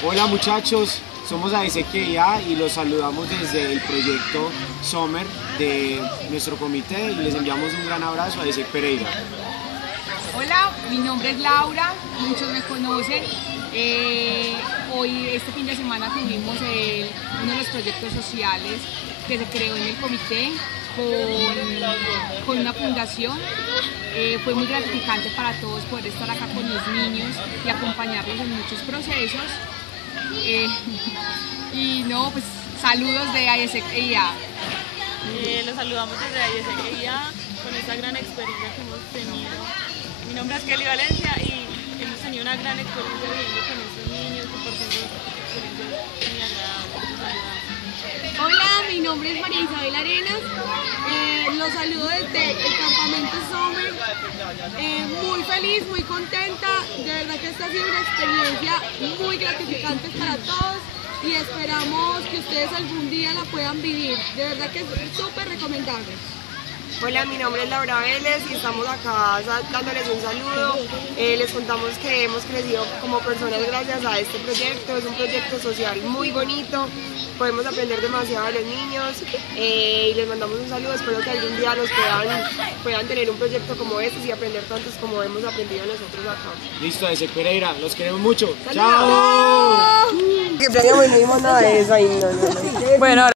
Hola muchachos, somos ASEQIA y los saludamos desde el proyecto Summer de nuestro comité y les enviamos un gran abrazo a ASEC Pereira. Hola, mi nombre es Laura, muchos me conocen. Este fin de semana tuvimos uno de los proyectos sociales que se creó en el comité con una fundación. Fue muy gratificante para todos poder estar acá con los niños y acompañarlos en muchos procesos. Y no, pues saludos de ASEQIA. Los saludamos desde ASEQIA con esta gran experiencia que hemos tenido. Mi nombre es Kelly Valencia y hemos tenido una gran experiencia viviendo con estos niños, compartiendo experiencias muy agradables. Hola, mi nombre es María Isabel Arenas. Los saludo desde el campamento Summer. Muy feliz, muy contenta. De verdad que esta ha sido una experiencia muy gratificante para todos y esperamos que ustedes algún día la puedan vivir. De verdad que es súper recomendable. Hola, mi nombre es Laura Vélez y estamos acá dándoles un saludo. Les contamos que hemos crecido como personas gracias a este proyecto. Es un proyecto social muy bonito, podemos aprender demasiado de los niños y les mandamos un saludo. Espero que algún día nos puedan tener un proyecto como este y aprender tantos como hemos aprendido nosotros acá. Listo, ASEC Pereira, los queremos mucho. ¡Chao! Que planeamos y no vimos nada de eso ahí, no. Bueno,